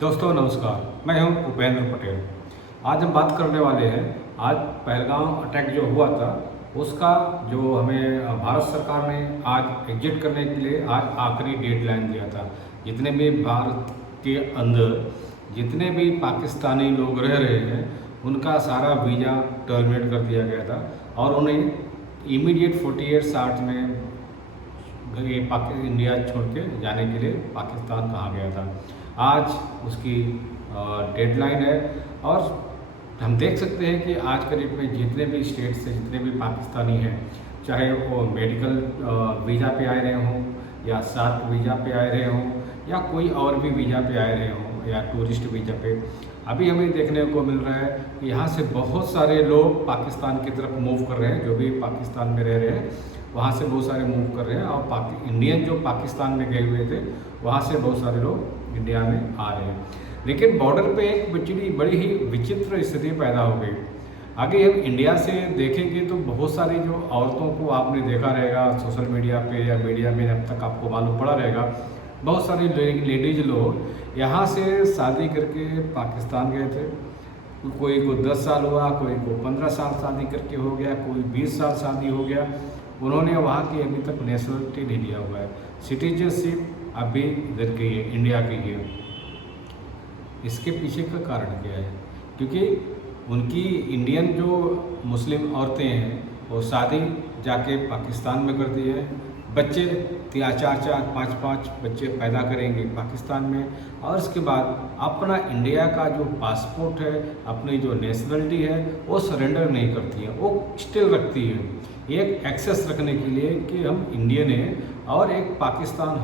दोस्तों नमस्कार, मैं हूं उपेंद्र पटेल। आज हम बात करने वाले हैं। आज पहलगाम अटैक जो हुआ था उसका जो हमें भारत सरकार ने आज एग्जिट करने के लिए आज आखिरी डेडलाइन दिया था। जितने भी भारत के अंदर जितने भी पाकिस्तानी लोग रह रहे हैं उनका सारा वीज़ा टर्मिनेट कर दिया गया था और उन्हें इमीडिएट 48 आवर्स में इंडिया छोड़ के जाने के लिए पाकिस्तान कहा गया था। आज उसकी डेडलाइन है और हम देख सकते हैं कि आज के डेट में जितने भी स्टेट से जितने भी पाकिस्तानी हैं, चाहे वो मेडिकल वीज़ा पे आए रहे हों या सार्क वीज़ा पे आए रहे हों या कोई और भी वीज़ा पे आए रहे हों या टूरिस्ट वीज़ा पे, अभी हमें देखने को मिल रहा है कि यहाँ से बहुत सारे लोग पाकिस्तान की तरफ मूव कर रहे हैं। जो भी पाकिस्तान में रह रहे हैं वहाँ से बहुत सारे मूव कर रहे हैं और इंडियन जो पाकिस्तान में गए हुए थे वहाँ से बहुत सारे लोग इंडिया में आ रहे हैं। लेकिन बॉर्डर पे एक बड़ी ही विचित्र स्थिति पैदा हो गई। आगे हम इंडिया से देखेंगे तो बहुत सारी जो औरतों को आपने देखा रहेगा सोशल मीडिया पे या मीडिया में, अब तक आपको मालूम पड़ा रहेगा, बहुत सारी लेडीज लोग यहाँ से शादी करके पाकिस्तान गए थे। कोई को 10 साल हुआ, कोई को 15 साल शादी करके हो गया, कोई 20 साल शादी हो गया। उन्होंने वहाँ की अभी तक नेशनलिटी नहीं लिया हुआ है, सिटीजनशिप अभी इधर की है, इंडिया की है। इसके पीछे का कारण क्या है? क्योंकि उनकी इंडियन जो मुस्लिम औरतें हैं वो शादी जाके पाकिस्तान में करती है, बच्चे 4-4, 5-5 बच्चे पैदा करेंगे पाकिस्तान में और उसके बाद अपना इंडिया का जो पासपोर्ट है, अपनी जो नेशनलिटी है वो सरेंडर नहीं करती है, वो स्टिल रखती है एक एक्सेस रखने के लिए कि हम इंडियन हैं। और एक पाकिस्तान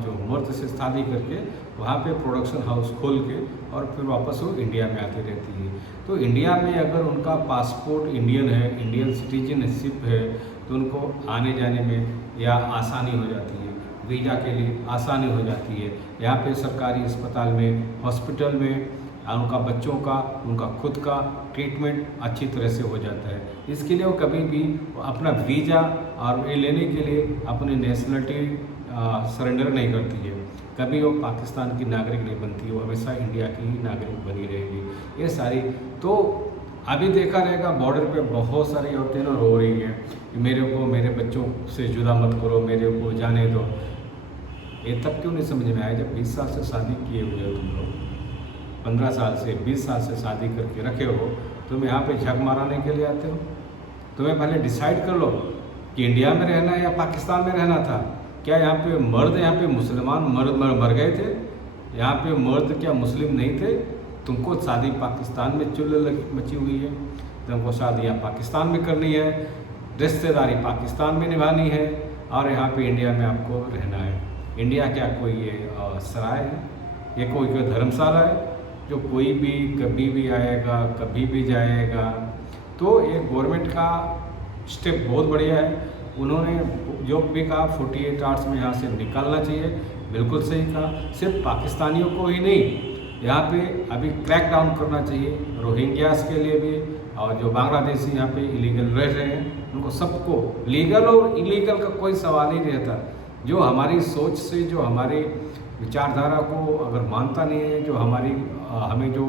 जो मर्द से शादी करके वहाँ पे प्रोडक्शन हाउस खोल के और फिर वापस वो इंडिया में आती रहती है। तो इंडिया में अगर उनका पासपोर्ट इंडियन है, इंडियन सिटीजनशिप है, तो उनको आने जाने में या आसानी हो जाती है, वीज़ा के लिए आसानी हो जाती है। यहाँ पे सरकारी अस्पताल में, हॉस्पिटल में उनका बच्चों का, उनका खुद का ट्रीटमेंट अच्छी तरह से हो जाता है। इसके लिए वो कभी भी अपना वीज़ा और ये लेने के लिए अपनी नेशनलिटी सरेंडर नहीं करती है। कभी वो पाकिस्तान की नागरिक नहीं बनती, वो हमेशा इंडिया की ही नागरिक बनी रहेगी। ये सारी तो अभी देखा रहेगा बॉर्डर पे बहुत सारी औरतें ना रो रही हैं कि मेरे को मेरे बच्चों से जुदा मत करो, मेरे को जाने दो। ये तब क्यों नहीं समझ में आया जब 20 साल से शादी किए हुए हो तुम लोग, 15 साल से 20 साल से शादी करके रखे हो, तुम यहाँ पे झक माराने के लिए आते हो? तुम्हें पहले डिसाइड कर लो कि इंडिया में रहना है या पाकिस्तान में रहना था। क्या यहाँ पे मर्द, यहाँ पे मुसलमान मर्द मर गए थे? यहाँ पे मर्द क्या मुस्लिम नहीं थे? तुमको शादी पाकिस्तान में चुल मची हुई है, तुमको शादी यहाँ पाकिस्तान में करनी है, रिश्तेदारी पाकिस्तान में निभानी है और यहाँ पे इंडिया में आपको रहना है। इंडिया क्या कोई ये सराय है? ये कोई धर्मशाला है जो कोई भी कभी भी आएगा कभी भी जाएगा? तो ये गवर्नमेंट का स्टेप बहुत बढ़िया है। उन्होंने जो भी कहा 48 आवर्स में यहाँ से निकालना चाहिए, बिल्कुल सही कहा। सिर्फ पाकिस्तानियों को ही नहीं, यहाँ पे अभी क्रैक डाउन करना चाहिए रोहिंग्यास के लिए भी, और जो बांग्लादेशी यहाँ पे इलीगल रह रहे हैं उनको सबको, लीगल और इलीगल का कोई सवाल ही नहीं रहता। जो हमारी सोच से, जो हमारी विचारधारा को अगर मानता नहीं है, जो हमारी हमें जो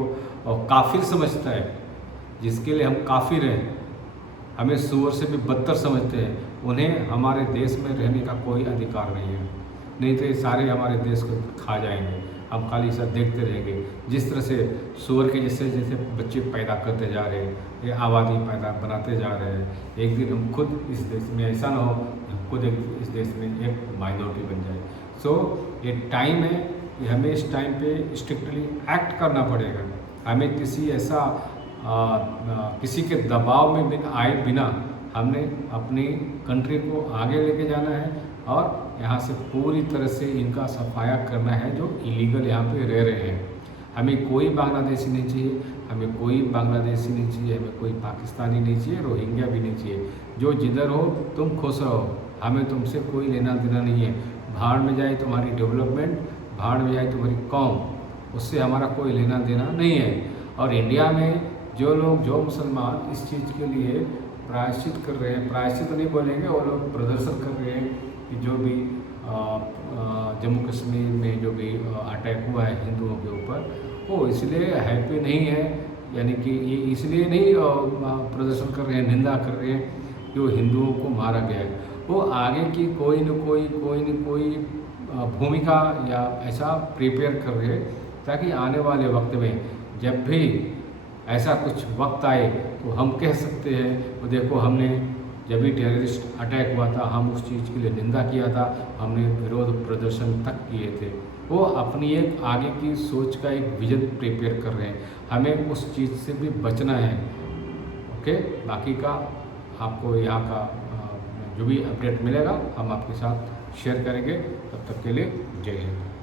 काफिर समझता है, जिसके लिए हम काफिर हैं, हमें सूअर से भी बदतर समझते हैं, उन्हें हमारे देश में रहने का कोई अधिकार नहीं है। नहीं तो ये सारे हमारे देश को खा जाएंगे, हम खाली सब देखते रहेंगे। जिस तरह से सूअर के जैसे जैसे बच्चे पैदा करते जा रहे हैं, ये आबादी पैदा बनाते जा रहे हैं, एक दिन हम खुद इस देश में, ऐसा ना हो हम खुद इस देश में एक माइनॉरिटी बन जाए। सो ये टाइम है कि हमें इस टाइम पे स्ट्रिक्टली एक्ट करना पड़ेगा। हमें किसी ऐसा किसी के दबाव में आए बिना हमने अपनी कंट्री को आगे लेके जाना है और यहाँ से पूरी तरह से इनका सफाया करना है जो इलीगल यहाँ पे रह रहे हैं। हमें कोई बांग्लादेशी नहीं चाहिए, हमें कोई बांग्लादेशी नहीं चाहिए, हमें कोई पाकिस्तानी नहीं चाहिए, रोहिंग्या भी नहीं चाहिए। जो जिधर हो तुम खुश रहो, हमें तुमसे कोई लेना देना नहीं है। भाड़ में जाए तुम्हारी डेवलपमेंट, भाड़ में जाए तुम्हारी कौम, उससे हमारा कोई लेना देना नहीं है। और इंडिया में जो लोग, जो मुसलमान इस चीज़ के लिए प्रायश्चित कर रहे हैं, प्रायश्चित नहीं बोलेंगे, वो लोग प्रदर्शन कर रहे हैं कि जो भी जम्मू कश्मीर में जो भी अटैक हुआ है हिंदुओं के ऊपर, वो इसलिए हैप्पी नहीं है, यानी कि ये इसलिए नहीं प्रदर्शन कर रहे हैं, निंदा कर रहे हैं कि वो हिंदुओं को मारा गया है। वो आगे की कोई न कोई भूमिका या ऐसा प्रिपेयर कर रहे हैं, ताकि आने वाले वक्त में जब भी ऐसा कुछ वक्त आए तो हम कह सकते हैं, वो देखो हमने जब भी टेररिस्ट अटैक हुआ था हम उस चीज़ के लिए निंदा किया था, हमने विरोध प्रदर्शन तक किए थे। वो अपनी एक आगे की सोच का एक विजन प्रिपेयर कर रहे हैं, हमें उस चीज़ से भी बचना है। ओके, बाकी का आपको यहाँ का जो भी अपडेट मिलेगा हम आपके साथ शेयर करेंगे। तब तक के लिए जय हिंद।